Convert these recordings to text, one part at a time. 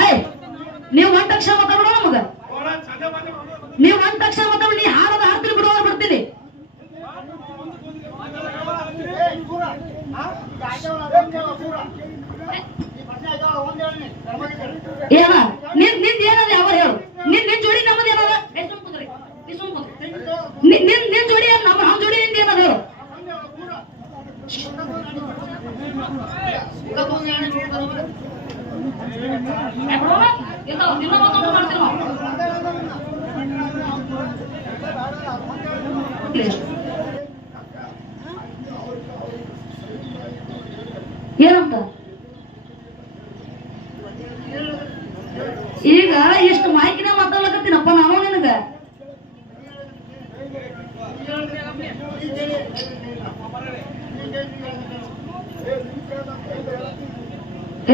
ಏಯ್ ನೀವು ಒಂದ್ ಅಕ್ಷರ ಮಾತಾಡೋ ನಮಗ. ನೀವು ಒಂದ್ ಅಕ್ಷರ ಮಕ್ಕಳು ನೀ ಹಾರದ ಹಾಡ್ತೀನಿ ಬಿಡುವ ಬಿಡ್ತೀನಿ. ಏನ? ನಿನ್ನಿಂದ ಏನದ ಯಾವ ಹೇಳು. ನಿನ್ ನಿನ್ ಜೋಡಿ ನಮ್ಮದು ಏನದ. ನಿನ್ ನಿನ್ ಜೋಡಿ ನಮ್ಮ ನಮ್ಮ ಜೋಡಿ ನಿಂದ ಏನದ ಹೇಳು ಏ, ಬಿಡೋಣ? ಇಲ್ಲ, ದಿನ ಮಾತಾಡೋದು ಮಾಡ್ತೀವಿ ನಾವು. ಏನಂತ ಈಗ ಎಷ್ಟು ಮಾಹಿತಿನ ಮಾತಾಡ್ಲಕತ್ತೀನಪ್ಪ ನಾನು ನಿನಗ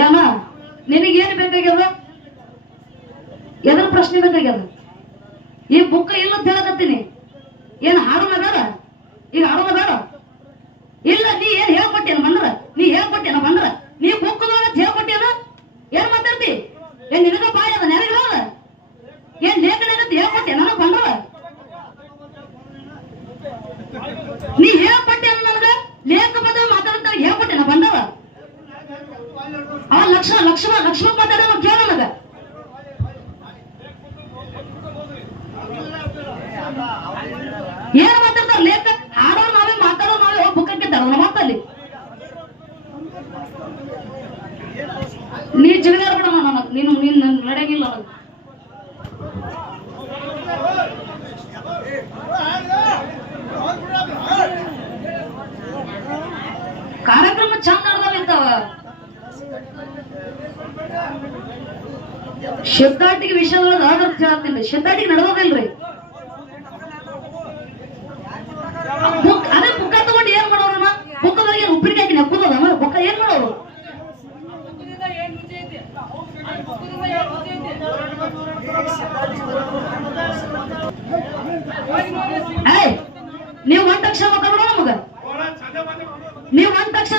ಏನ ನಿನಗೇನು ಬೇಕಾಗ್ಯದ? ಎದ್ರ ಪ್ರಶ್ನೆ ಬೇಕಾಗ್ಯದ? ಈ ಬುಕ್ಕ ಇಲ್ಲ ಅಂತ ಹೇಳಕತ್ತೀನಿ ಏನ್ ಹಾಡೋಣ ಬೇಡ ಈಗ ಹಾಡೋಣ ಬೇಡ ಇಲ್ಲ, ನೀ ಏನ್ ಹೇಳ್ಕೊಟ್ಟೇನ ಬಂದ್ರ ನೀ ಹೇಳ್ಕೊಟ್ಟೇನ ಬಂದ್ರ ನೀ ಬುಕ್ ಅಂತ ಹೇಳ್ಕೊಟ್ಟೇನ ಏನ್ ಮಾತಾಡ್ತಿ? ಏನ್ ನಿನಗ ಬಾಯ್ ಅದ ನೆನಗ ಏನ್ ಲೇಖನ ಅಂತ ಹೇಳ್ಕೊಟ್ಟೆ ನನಗ ಬಂದ್ರ ನೀ लक्ष्मण लक्ष्मण लक्ष्मण पता क्यों लगा ಶಬ್ದಾಟಿಗೆ ವಿಷಯದೊಳಗೆ ಆರ್ಡರ್ ಹೇಳ್ತೀನಿ ಶಬ್ದಾಟಿಗೆ ನಡೆದೋದಿಲ್ರಿ ಬುಕ್ ಅದೇ ಬುಕ್ಕ ತಗೊಂಡು ಏನ್ ಮಾಡೋರಮ್ಮ ಬುಕ್ಕದಾಗ ಉಪ್ಪಿಟ್ಟು ಹಾಕಿ ಅಮ್ಮ ಬುಕ್ಕ ಏನ್ ಮಾಡೋರು? ನೀವ್ ಒಂದ್ ತಕ್ಷಣ ಮಾತಾಡೋ ನಮಗ? ನೀವ್ ಒಂದ್ ಅಕ್ಷರ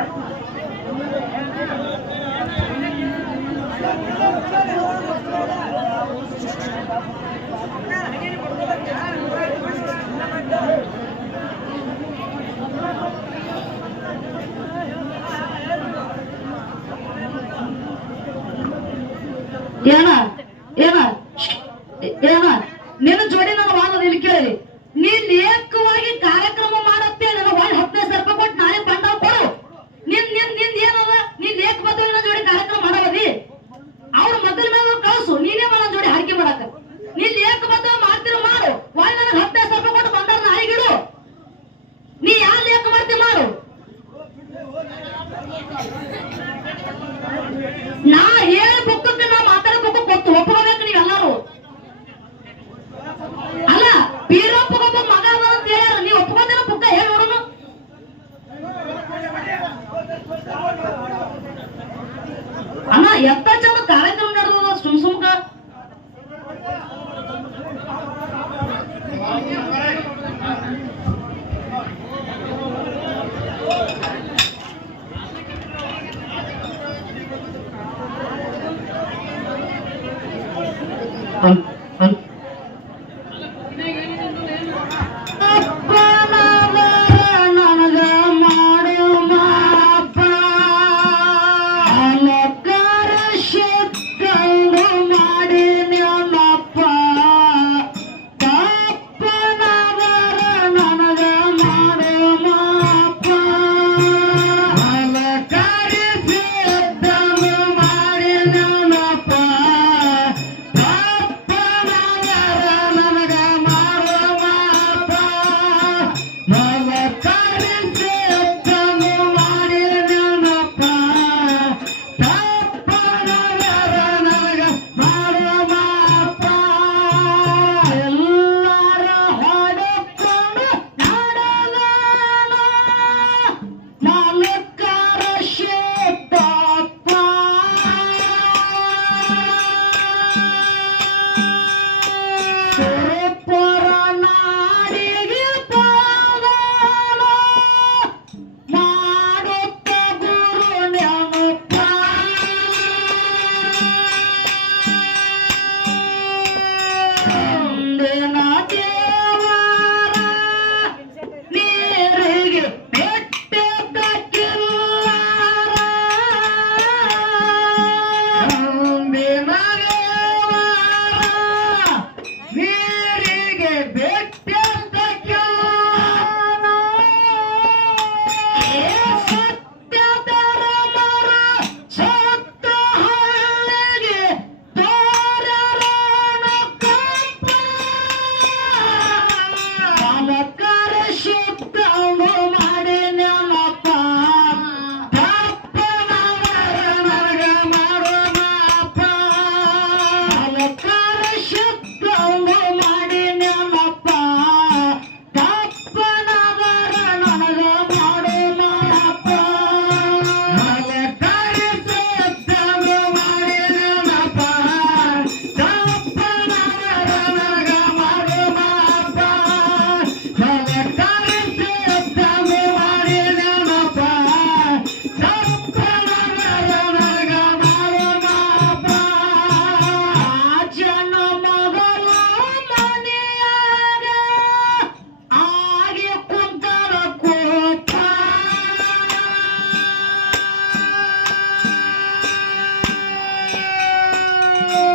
Thank you.